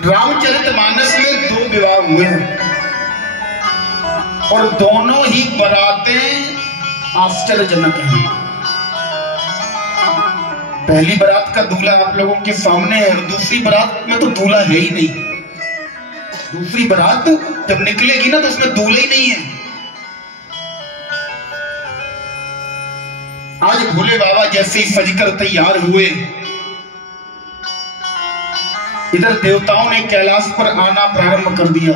रामचरितमानस में 2 विवाह हुए हैं और दोनों ही बारातें आश्चर्यजनक हैं। पहली बारात का दूल्हा आप लोगों के सामने है, दूसरी बारात में तो दूल्हा है ही नहीं। दूसरी बारात जब निकलेगी ना तो उसमें दूल्हा ही नहीं है। आज भोले बाबा जैसे ही सजकर तैयार हुए, इधर देवताओं ने कैलाश पर आना प्रारंभ कर दिया।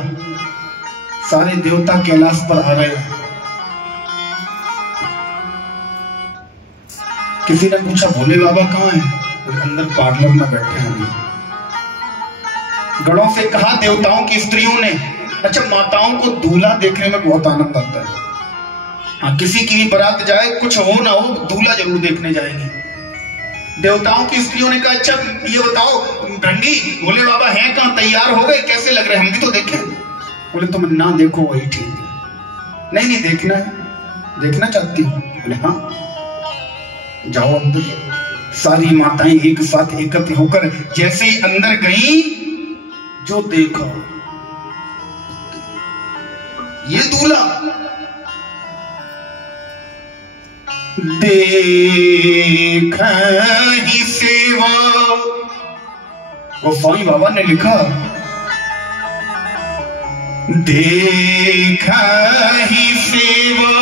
सारे देवता कैलाश पर आ रहे हैं। किसी ने पूछा भोले बाबा कहाँ हैं? तो अंदर पार्लर में बैठे हैं। गणों से कहा देवताओं की स्त्रियों ने, अच्छा माताओं को दूल्हा देखने में बहुत आनंद आता है। हाँ, किसी की भी बारात जाए, कुछ हो ना हो, दूल्हा जरूर देखने जाएंगे। देवताओं की स्त्रियों ने कहा अच्छा ये बताओ भंगी भोले बाबा हैं कहाँ, तैयार हो गए, कैसे लग रहे हैं, हम भी तो देखें। बोले तुम ना देखो वही ठीक है। नहीं नहीं देखना है, देखना चाहती हूँ। बोले हाँ जाओ अंदर। सारी माताएं एक साथ एकत्र होकर जैसे ही अंदर गई, जो देखो ये दूल्हा, देख ही सेवा, गोस्वामी बाबा ने लिखा देख ही सेवा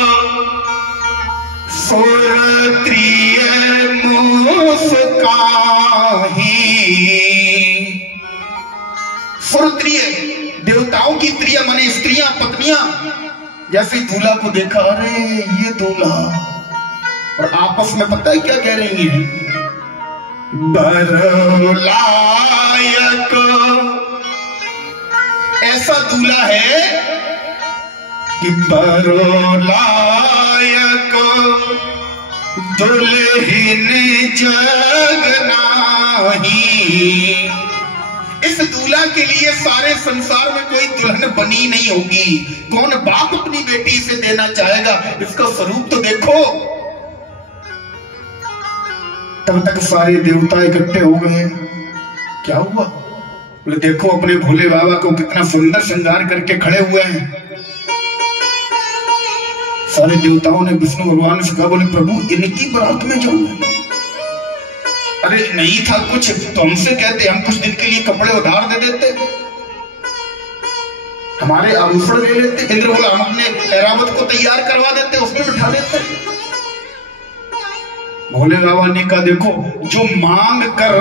सुरत्रिय मुस्काही। सुरत्रिय देवताओं की प्रिय माने स्त्रियां, पत्नियां, जैसे दूल्हा को देखा, अरे ये दूल्हा, और आपस में पता है क्या कह रही है? बरलायक, ऐसा दूल्हा है कि बरलायक दुल्हन जग नाही। इस दूल्हा के लिए सारे संसार में कोई दुल्हन बनी नहीं होगी। कौन बाप अपनी बेटी से देना चाहेगा? इसका स्वरूप तो देखो। तब तक सारे देवता इकट्ठे हो गए। क्या हुआ? बोले देखो अपने भोले बाबा को कितना सुंदर श्रृंगार करके खड़े हुए हैं। सारे देवताओं ने विष्णु भगवान से कहा, बोले प्रभु इनकी बारात में जाऊंगा। अरे नहीं था कुछ तो हमसे कहते, हम कुछ दिन के लिए कपड़े उधार दे देते, हमारे आभूषण ले लेते। इंद्र बोला हम अपने ऐरावत को तैयार करवा देते, उसमें बिठा देते। भोले बाबा ने कहा देखो जो मांग कर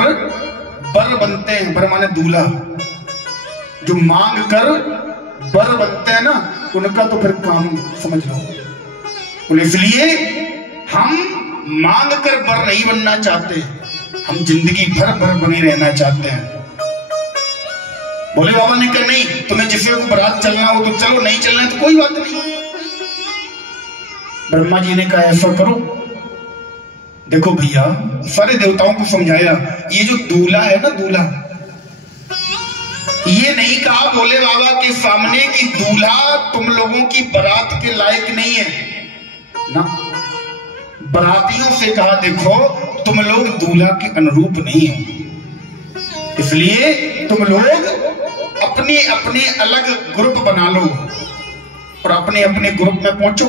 बर बनते हैं, बर माने दूल्हा, जो मांग कर बर बनते हैं ना, उनका तो फिर काम समझ लो। बोले इसलिए हम मांग कर बर नहीं बनना चाहते, हम जिंदगी भर बर बने रहना चाहते हैं। भोले बाबा ने कहा नहीं, तुम्हें जिसे को बारात चलना हो तो चलो, नहीं चलना है तो कोई बात नहीं। ब्रह्मा जी ने कहा ऐसा करो, देखो भैया, सारे देवताओं को समझाया, ये जो दूल्हा है ना, दूल्हा, ये नहीं कहा भोले बाबा के सामने कि दूल्हा तुम लोगों की बारात के लायक नहीं है ना। बारातियों से कहा देखो तुम लोग दूल्हा के अनुरूप नहीं हो, इसलिए तुम लोग अपने अपने अलग ग्रुप बना लो और अपने अपने ग्रुप में पहुंचो।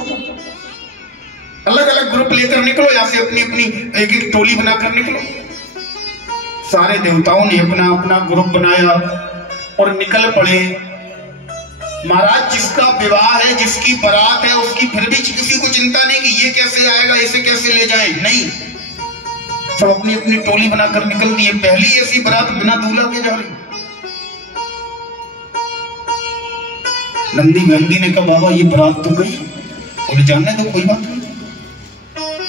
अलग अलग ग्रुप लेकर निकलो, या से अपनी अपनी एक एक टोली बनाकर निकलो। सारे देवताओं ने अपना अपना ग्रुप बनाया और निकल पड़े। महाराज जिसका विवाह है, जिसकी बारात है, उसकी फिर भी किसी को चिंता नहीं कि ये कैसे आएगा, इसे कैसे ले जाए, नहीं, सब अपनी अपनी टोली बनाकर निकल दिए। पहली ऐसी बारात बिना दूल्हा के जा रही। नंदी ने कहा बाबा ये बारात तो गई। बोले जानने दो, कोई बात नहीं।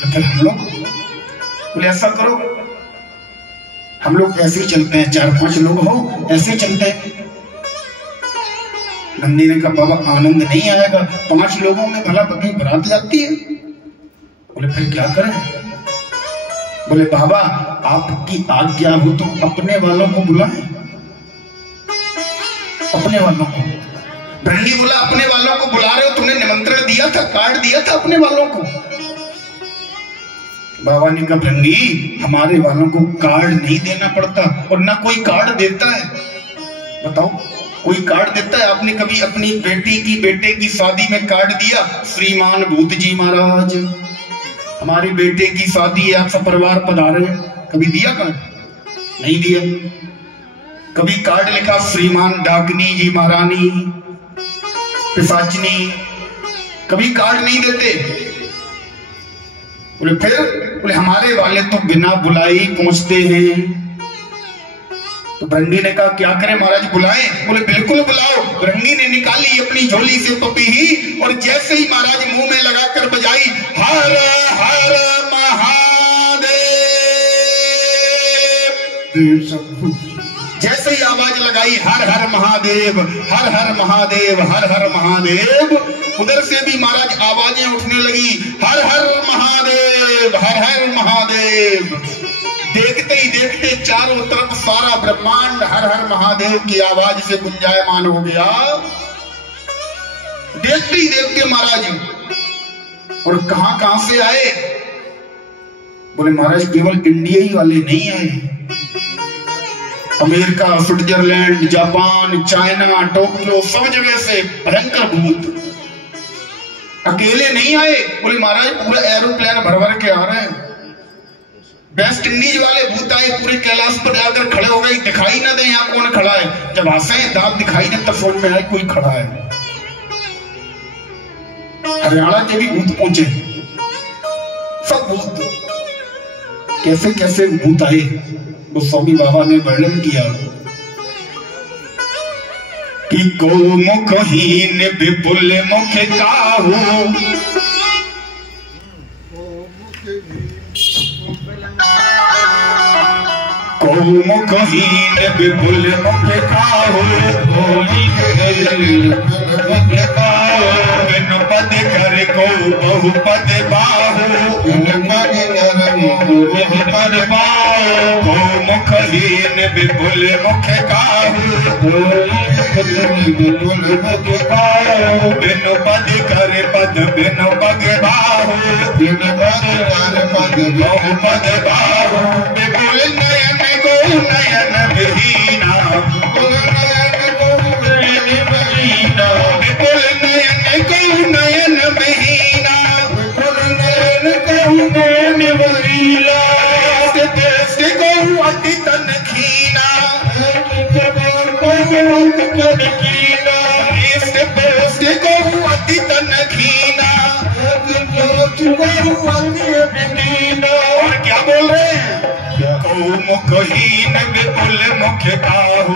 फिर हम लोग बोले ऐसा करो, हम लोग ऐसे ही चलते हैं, 4-5 लोग हो, ऐसे ही चलते हैं। नंदी ने कहा बाबा आनंद नहीं आएगा, 5 लोगों में भला बकरी बारात जाती है। बोले फिर क्या करें? बोले बाबा आपकी आज्ञा हो तो अपने वालों को बुलाएं, अपने वालों को। भंडी बोला अपने वालों को बुला रहे हो, तुमने निमंत्रण दिया था, कार्ड दिया था अपने वालों को। बाबा ने कहा भंगी हमारे वालों को कार्ड नहीं देना पड़ता और ना कोई कार्ड देता है। बताओ, कोई कार्ड देता है? आपने कभी अपनी बेटी की बेटे की शादी में कार्ड दिया? श्रीमान भूत जी महाराज, हमारे बेटे की शादी है, आप सब परिवार पधारे, कभी दिया कार्ड? नहीं दिया। कभी कार्ड लिखा श्रीमान डाकनी जी महारानी पिशाचनी? कभी कार्ड नहीं देते। बोले फिर? बोले हमारे वाले तो बिना बुलाए पहुंचते हैं। तो भृंगी ने कहा क्या करें महाराज, बुलाएं? बोले बिल्कुल बुलाओ। भृंगी ने निकाली अपनी झोली से पपीही और जैसे ही महाराज मुंह में लगाकर बजाई, हर हर महादेव, जैसे ही आवाज लगाई हर हर महादेव, हर हर महादेव, हर हर महादेव, उधर से भी महाराज आवाजें उठने लगी, हर हर महादेव, हर हर महादेव। देखते ही देखते चारों तरफ सारा ब्रह्मांड हर हर महादेव की आवाज से गुंजायमान हो गया। देखते ही देखते महाराज, और कहां कहां से आए? बोले महाराज केवल इंडिया ही वाले नहीं आए, America, Switzerland, Japan, China, Tokyo, सब जगह से भयंकर भूत। अकेले नहीं आए। बोले महाराज पूरा एरोप्लेन भर भर के आ रहे हैं। वेस्ट इंडीज वाले भूत आए, पूरे कैलाश पर आकर खड़े हो गए, दिखाई ना दे यहाँ कौन खड़ा है। जब हंसे दांत दिखाई दे तब समझ में आए कोई खड़ा है। हरियाणा के भी भूत पहुंचे, सब भूत, कैसे कैसे भूत आए वो स्वामी बाबा ने वर्णन किया कि गौ मुखहीन विपुल मुख काहू, गौ मुखहीन विपुल मुख काहू, बिनु पद कर को बहुपद बाहू, पद पाओ। गौ मुखहीन विपुल मुख काहू, बिनु पद कर पद बिनु पग बाहू, बहुपद बाहू। विपुल नयन को नयन विहीना, विपुल नयन को नयन विहीना, दृष्टि को अति तन खीना, दृष्टि को अति तन खीना। और क्या बोल रहे हैं? गौ मुखहीन विपुल मुख काहू,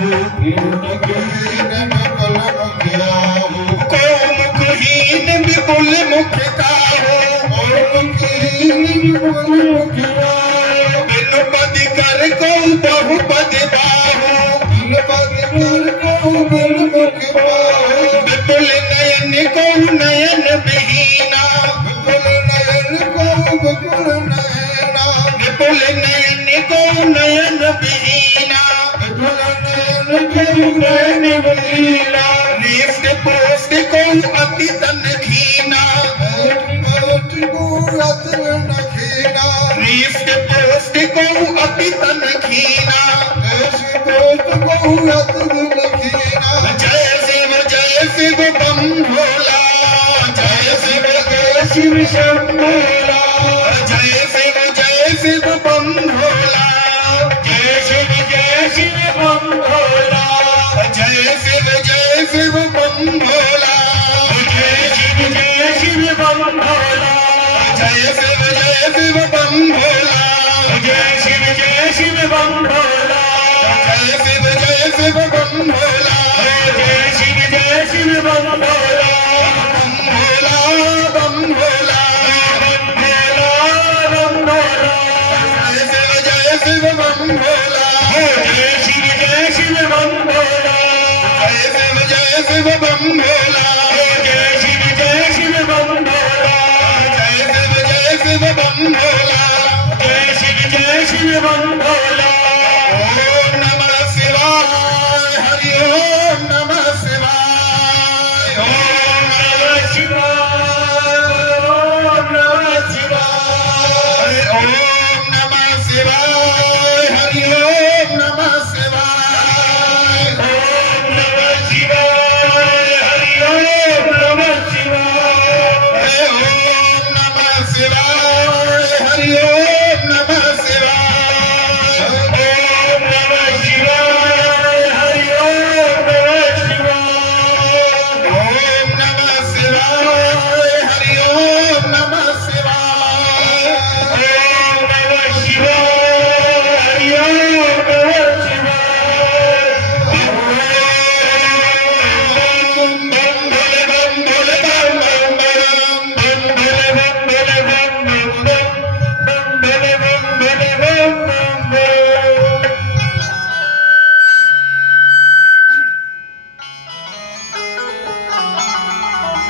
गौ मुखहीन विपुल मुख काहू, बिनु पद कर को बहुपद बाहू, विपुल नयन को नयन विहीना, विपुल नयन को नयन विहीना, रिष्ट पोष्ट को अति तन खीना, रिष्ट पोष्ट को अति तन खीना। जय शिव बम भोला, जय शिव शंभोला, जय शिव बम भोला, जय शिव बम भोला, जय शिव बम भोला, जय शिव बम भोला, जय शिव बम भोला, जय शिव बम भोला, जय शिव बम भोला, जय शिव बम भोला, बम भोला, बम भोला, जय शिव बम भोला, जय शिव बम भोला, जय शिव बम भोला, जय शिव बम भोला, जय शिव बम भोला, जय शिव बम भोला। ओम नमः शिवाय, हरि ओम नमः शिवाय, ओम नमः शिवाय, ओम नमः शिवाय, ओम नमः शिवाय, हरि ओम नमः शिवाय, ओम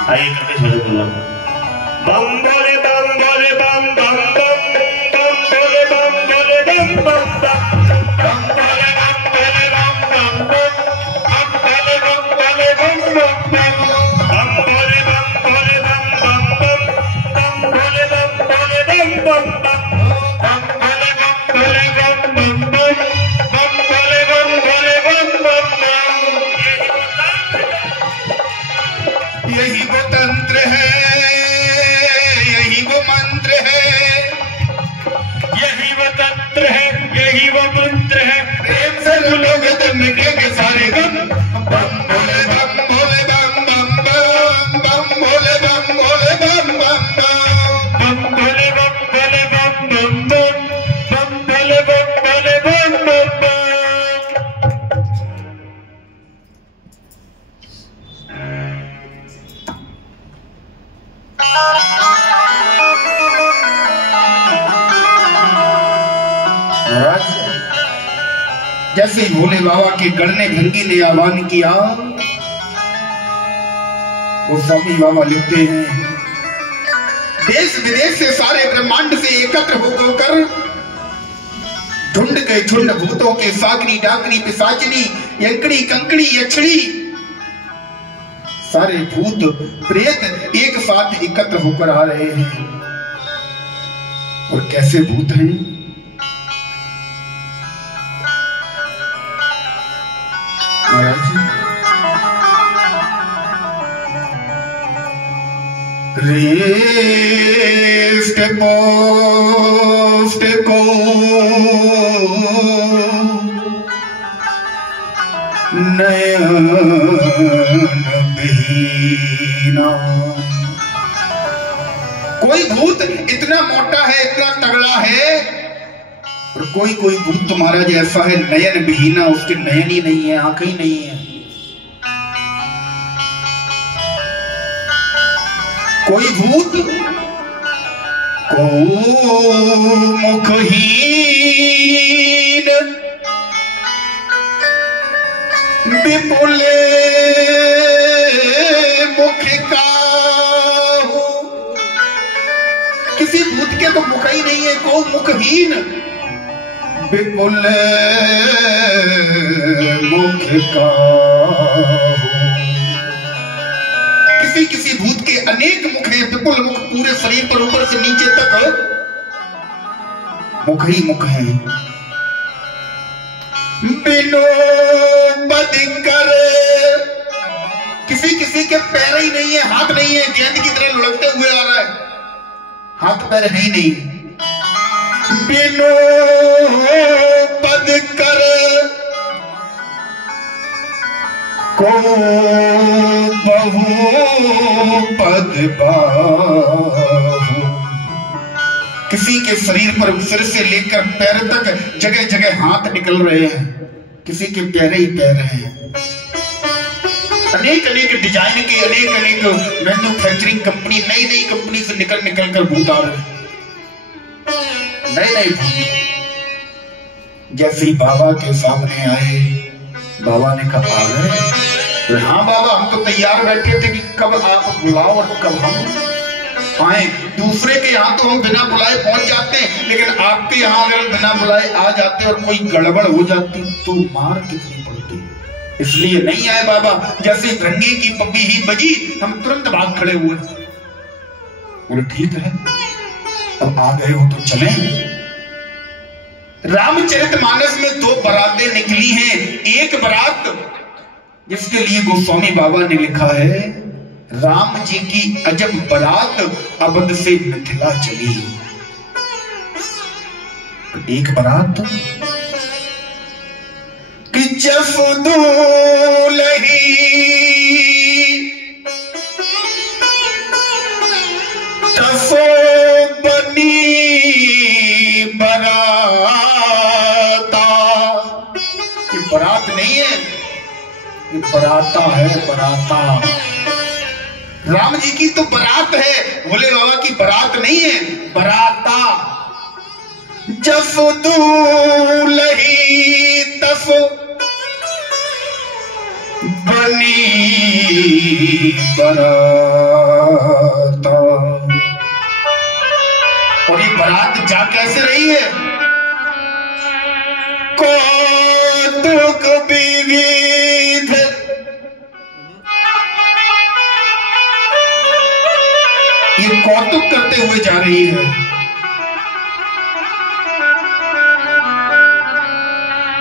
आइए करते भजन बोलो। बम बोले बम बोले बम बम बम बम बोले बम बोले बम बम बम बम बोले बम बोले बम बम बम बम बोले बम बोले बम बम बम बम बोले बम बोले बम बम बम बम बोले बम बोले बम बम बम बम बोले बम बोले बम बम बम बम बोले बम बोले बम बम बम। यही वो तंत्र है, यही वो मंत्र है, यही वो तंत्र है, यही वो मंत्र है। प्रेम से लोगे तो मिटेंगे सारे गम। बम भोले बम भोले बम बम बम बम भोले बम भोले बम बम बम भोले बम भोले बम बम बम बम भोले बम भोले बम बम बम। महाराज जैसे ही भोले बाबा के गढ़ने भंगी ने आह्वान किया, गोस्वामी बाबा लिखते हैं, देश विदेश से सारे ब्रह्मांड से एकत्र होकर झुंड के झुंड भूतों के सागरी डाकरी पिशाचिनी यंकड़ी कंकड़ी यक्षड़ी सारे भूत प्रेत एक साथ एकत्र होकर आ रहे हैं। और कैसे भूत हैं? रेस्ट पोस्ट को नयन बीना। कोई भूत इतना मोटा है, इतना तगड़ा है, और कोई कोई भूत तुम्हारा जैसा है नयन विहीना, उसके नयन ही नहीं है, आंखें ही नहीं है। कोई भूत को मुखहीन विपुल मुख का हो। किसी भूत के तो मुख ही नहीं है, को मुखहीन विपुल मुख का हो। किसी भूत के अनेक मुख हैं, विपुल मुख, पूरे शरीर पर ऊपर से नीचे तक मुख ही मुख हैं। बिनो बदिकर, किसी के पैर ही नहीं है, हाथ नहीं है, गेंद की तरह लुढ़कते हुए आ रहा है, हाथ पैर है ही नहीं। बिनो बदिकर को बहु पद बाहु। किसी के शरीर पर सिर से लेकर पैर तक जगह जगह हाथ निकल रहे हैं, किसी के पैर ही पैर हैं। अनेक अनेक डिजाइन की अनेक अनेक मैन्युफैक्चरिंग कंपनी, नई नई कंपनी से निकल कर भूत आ रहे हैं, नए नए भूत। जैसे ही बाबा के सामने आए, बाबा ने कहा आ गए। हाँ बाबा, हम तो तैयार बैठे थे कि कब आप बुलाओ और कब हम आए। दूसरे के यहाँ तो हम बिना बुलाए पहुंच जाते हैं, लेकिन आपके यहाँ अगर बिना बुलाए आ जाते और कोई गड़बड़ हो जाती तो मार कितनी पड़ती। इसलिए नहीं आए बाबा। जैसे रंगे की पप्पी ही बजी, हम तुरंत भाग खड़े हुए। बोले ठीक है, अब आ गए हो तो चलें। रामचरितमानस में दो बारातें निकली हैं। एक बारात जिसके लिए गोस्वामी बाबा ने लिखा है, राम जी की अजब बारात अवध से मिथिला चली। एक बारात कि जब दूल्ही तसो बनी बराता। ये बारात नहीं है, ये बराता है, बराता। राम जी की तो बारात है, भोले बाबा की बारात नहीं है, बराता। जब दूल्ही तसो बनी बारात। और ये बारात जा कैसे रही है? कौतुक विविध ये कौतुक करते हुए जा रही है।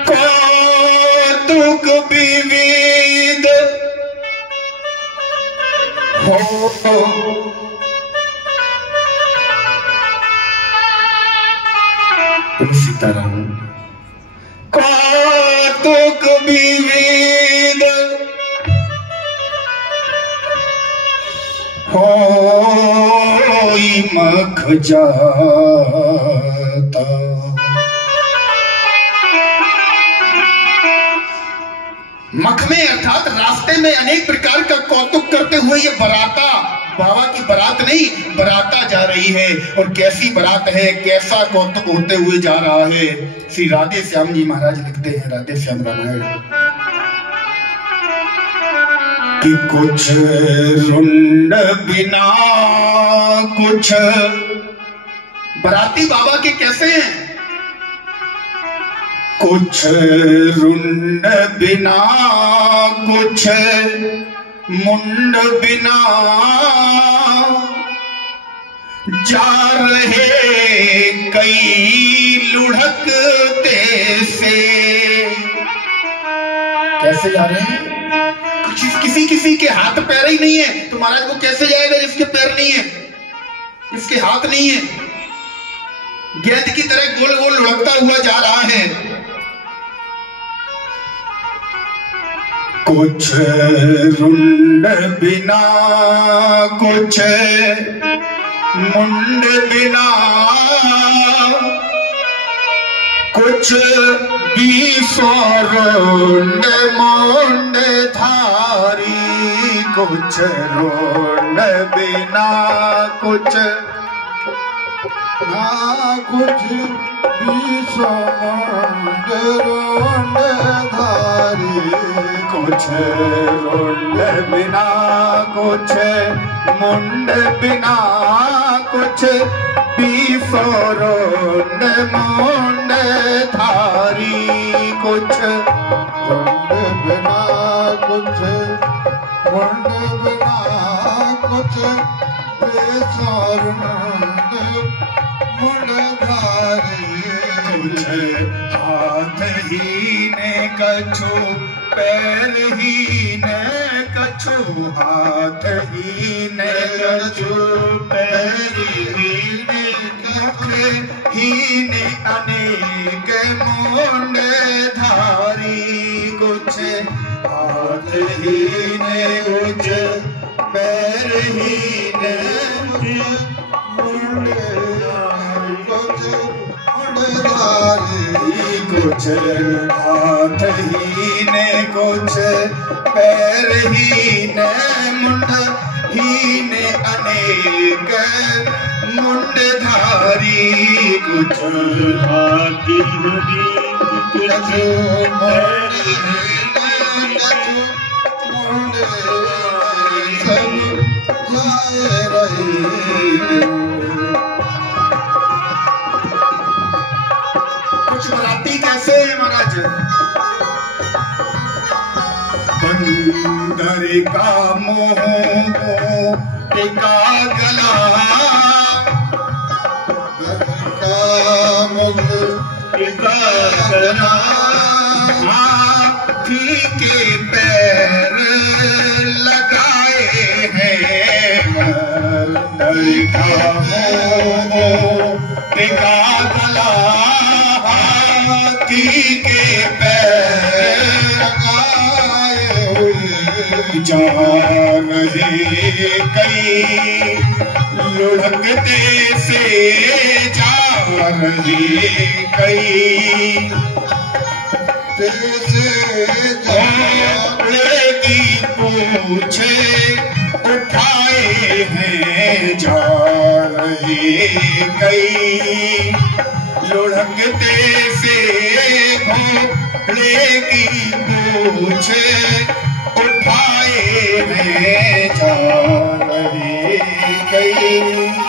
कौतुक विविध हो सीताराम। कौतुक विविध होई मख जाता। मख में अर्थात रास्ते में अनेक प्रकार का कौतुक करते हुए ये बराता, बाबा की बारात नहीं बराता जा रही है। और कैसी बारात है, कैसा कौतुक होते हुए जा रहा है। श्री राधे श्याम जी महाराज लिखते हैं राधे श्याम रामायण कि कुछ रुंड बिना कुछ। बराती बाबा के कैसे हैं? कुछ रुंड बिना कुछ मुंड बिना जा रहे कई लुढ़कते से। कैसे जा रहे हैं? किसी के हाथ पैर ही नहीं है तो महाराज वो कैसे जाएगा जिसके पैर नहीं है, जिसके हाथ नहीं है। गेंद की तरह गोल गोल लुढ़कता हुआ जा रहा है। कुछ रुंड बिना कुछ मुंड बिना कुछ बीसों रुंड मुंड धारी। कुछ रुंड बिना कुछ कुछ बीसों मुंड रुंड धारी। कुछ रुंड बिना कुछ मुंड बिना कुछ बीसों रुंड मुंड धारी। कुछ रुंड बिना कुछ मुंड बिना कुछ बीसों रुंड मुंड धारी। कुछ हाथ ही ने कछु पैर ही ने कछु हाथ ही ने कछु पैर ही ने ही ने अनेक मुंड धारी। कुछ हाथ ही ने कुछ पैर ही ने मुंड कुछ मुंड धारी। कुछ हाथ ही ने कुछ पैर ही ने मुंड ही ने अनेक मुंड धारी। कुछ हाथ ही ने कुछ पैर ही ने मुंड सब जाए रही। कुछ बराती कैसे है महाराज? बंदर का मुंह टिका गला का मुंह टिका गला। हाथी के पैर लगाए हैं। बंदर का मुंह टिका गला हाथी के पैर लगाए हुए। जा रहे कई लुढ़कते से जा रहे कई घोड़े की पूछे उठाए हैं जा रहे कई, लुढ़कते से घोड़े की पूछे उठाए हैं जा रहे कई।